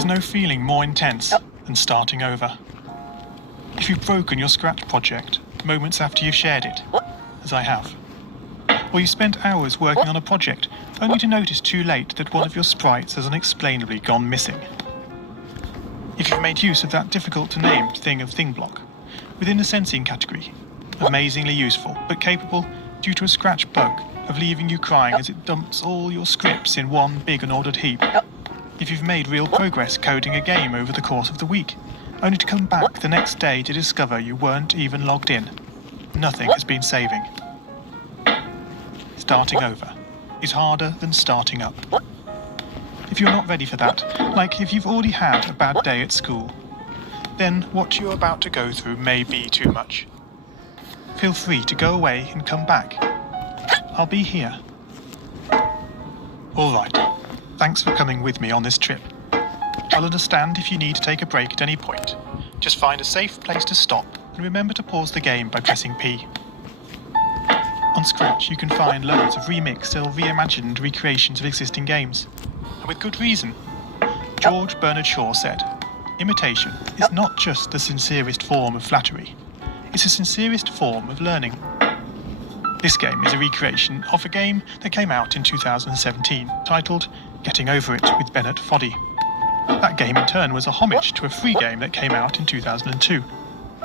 There's no feeling more intense than starting over. If you've broken your Scratch project moments after you've shared it, as I have, or you spent hours working on a project only to notice too late that one of your sprites has unexplainably gone missing. If you've made use of that difficult-to-name thing of thing block within the sensing category, amazingly useful but capable, due to a Scratch bug, of leaving you crying as it dumps all your scripts in one big unordered heap. If you've made real progress coding a game over the course of the week, only to come back the next day to discover you weren't even logged in, nothing has been saving. Starting over is harder than starting up. If you're not ready for that, like if you've already had a bad day at school, then what you're about to go through may be too much. Feel free to go away and come back. I'll be here. All right. Thanks for coming with me on this trip. I'll understand if you need to take a break at any point. Just find a safe place to stop and remember to pause the game by pressing P. On Scratch, you can find loads of remixed or reimagined recreations of existing games. And with good reason. George Bernard Shaw said, "Imitation is not just the sincerest form of flattery, it's the sincerest form of learning." This game is a recreation of a game that came out in 2017, titled Getting Over It with Bennett Foddy. That game in turn was a homage to a free game that came out in 2002.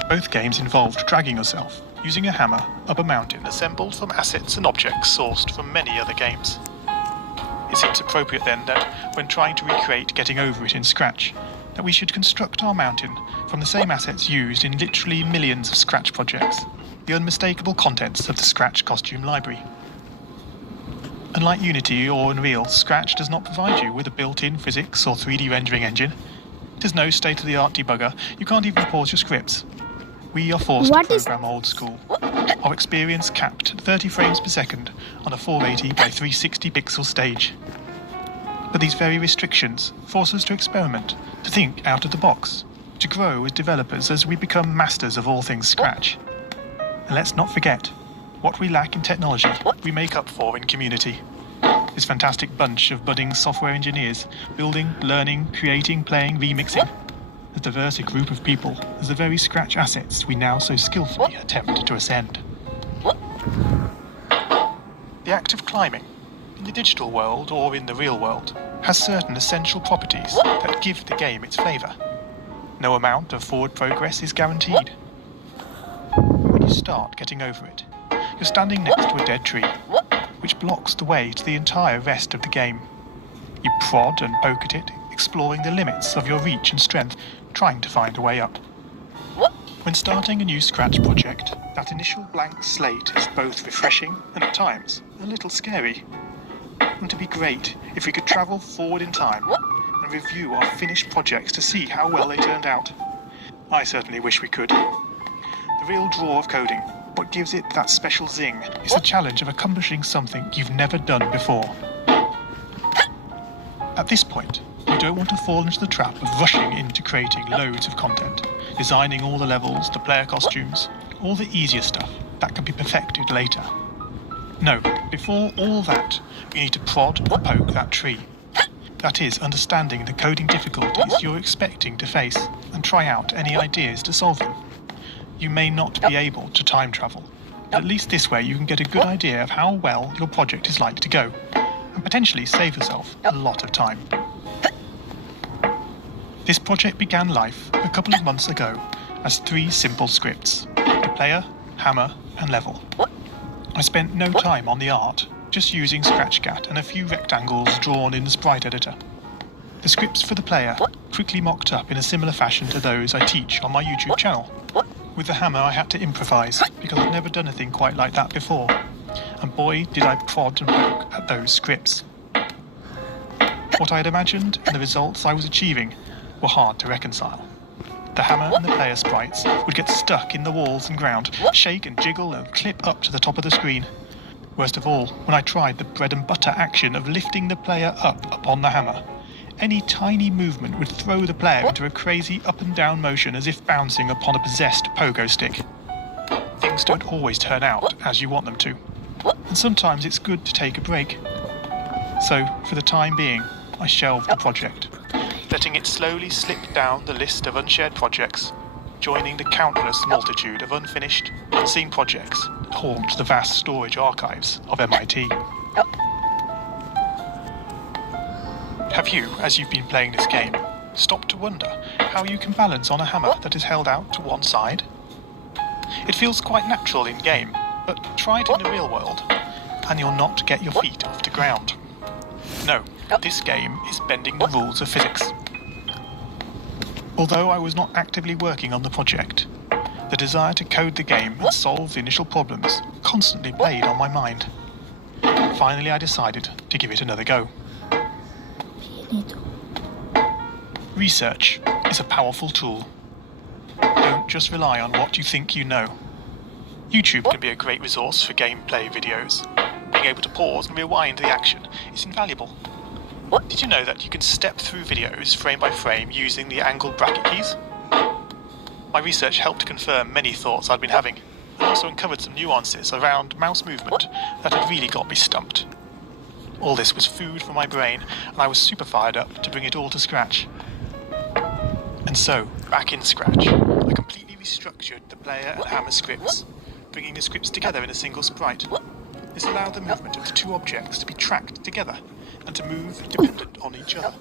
Both games involved dragging yourself, using a hammer, up a mountain assembled from assets and objects sourced from many other games. It seems appropriate then that, when trying to recreate Getting Over It in Scratch, that we should construct our mountain from the same assets used in literally millions of Scratch projects, the unmistakable contents of the Scratch costume library. Unlike Unity or Unreal, Scratch does not provide you with a built-in physics or 3D rendering engine. There's no state-of-the-art debugger. You can't even pause your scripts. We are forced to program old school. Our experience capped at 30 frames per second on a 480 by 360 pixel stage. But these very restrictions force us to experiment, to think out of the box, to grow as developers as we become masters of all things Scratch. And let's not forget, what we lack in technology, we make up for in community. This fantastic bunch of budding software engineers, building, learning, creating, playing, remixing. As diverse a group of people as the very Scratch assets we now so skillfully attempt to ascend. The act of climbing, in the digital world or in the real world, has certain essential properties that give the game its flavour. No amount of forward progress is guaranteed. When you start Getting Over It, you're standing next to a dead tree, which blocks the way to the entire rest of the game. You prod and poke at it, exploring the limits of your reach and strength, trying to find a way up. When starting a new Scratch project, that initial blank slate is both refreshing and at times a little scary. Wouldn't it be great if we could travel forward in time and review our finished projects to see how well they turned out? I certainly wish we could. The real draw of coding, what gives it that special zing, is the challenge of accomplishing something you've never done before. At this point, you don't want to fall into the trap of rushing into creating loads of content, designing all the levels, the player costumes, all the easier stuff that can be perfected later. No, before all that, you need to prod and poke that tree. That is, understanding the coding difficulties you're expecting to face and try out any ideas to solve them. You may not be able to time travel, but at least this way you can get a good idea of how well your project is like to go, and potentially save yourself a lot of time. This project began life a couple of months ago as 3 simple scripts: the player, hammer, and level. I spent no time on the art, just using ScratchGat and a few rectangles drawn in the sprite editor. The scripts for the player quickly mocked up in a similar fashion to those I teach on my YouTube channel. With the hammer I had to improvise, because I'd never done a thing quite like that before. And boy did I prod and poke at those scripts. What I had imagined and the results I was achieving were hard to reconcile. The hammer and the player sprites would get stuck in the walls and ground, shake and jiggle and clip up to the top of the screen. Worst of all, when I tried the bread and butter action of lifting the player up upon the hammer, any tiny movement would throw the player into a crazy up and down motion as if bouncing upon a possessed pogo stick. Things don't always turn out as you want them to, and sometimes it's good to take a break. So, for the time being, I shelved the project, letting it slowly slip down the list of unshared projects, joining the countless multitude of unfinished, unseen projects that haunt the vast storage archives of MIT. Have you, as you've been playing this game, stopped to wonder how you can balance on a hammer that is held out to one side? It feels quite natural in game, but try it in the real world, and you'll not get your feet off the ground. No, this game is bending the rules of physics. Although I was not actively working on the project, the desire to code the game and solve the initial problems constantly played on my mind. Finally, I decided to give it another go. Research is a powerful tool. Don't just rely on what you think you know. YouTube can be a great resource for gameplay videos. Being able to pause and rewind the action is invaluable. Did you know that you can step through videos frame by frame using the angled bracket keys? My research helped confirm many thoughts I'd been having, and also uncovered some nuances around mouse movement that had really got me stumped. All this was food for my brain, and I was super fired up to bring it all to scratch. And so, back in Scratch, I completely restructured the player and hammer scripts, bringing the scripts together in a single sprite. This allowed the movement of the two objects to be tracked together and to move dependent on each other.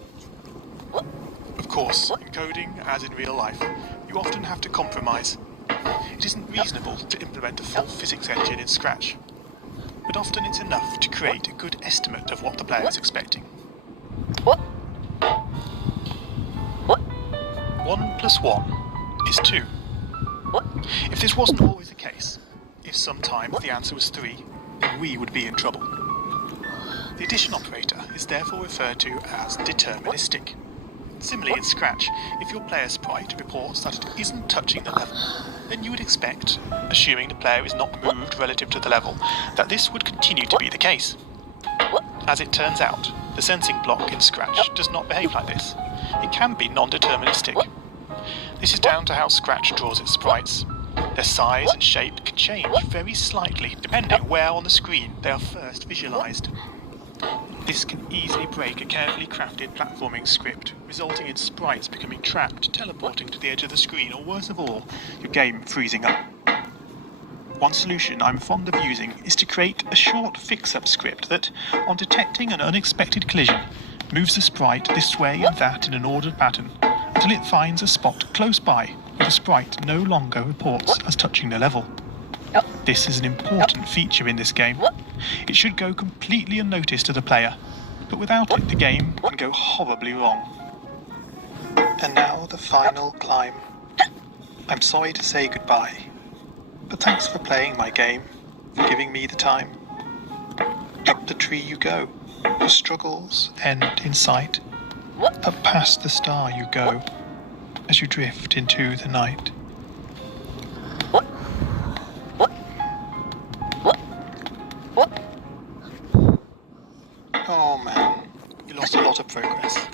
Of course, in coding, as in real life, you often have to compromise. It isn't reasonable to implement a full physics engine in Scratch, but often it's enough to create a good estimate of what the player is expecting. 1 + 1 is 2. If this wasn't always the case, if sometimes the answer was 3, then we would be in trouble. The addition operator is therefore referred to as deterministic. Similarly in Scratch, if your player sprite reports that it isn't touching the level, then you would expect, assuming the player is not moved relative to the level, that this would continue to be the case. As it turns out, the sensing block in Scratch does not behave like this. It can be non-deterministic. This is down to how Scratch draws its sprites. Their size and shape can change very slightly depending where on the screen they are first visualized. This can easily break a carefully crafted platforming script, resulting in sprites becoming trapped, teleporting to the edge of the screen, or worse of all, your game freezing up. One solution I'm fond of using is to create a short fix-up script that, on detecting an unexpected collision, moves the sprite this way and that in an ordered pattern until it finds a spot close by where the sprite no longer reports as touching the level. This is an important feature in this game. It should go completely unnoticed to the player, but without it the game can go horribly wrong. And now the final climb. I'm sorry to say goodbye, but thanks for playing my game, for giving me the time. Up the tree you go, your struggles end in sight. Up past the star you go, as you drift into the night. Oh man, you lost a lot of progress.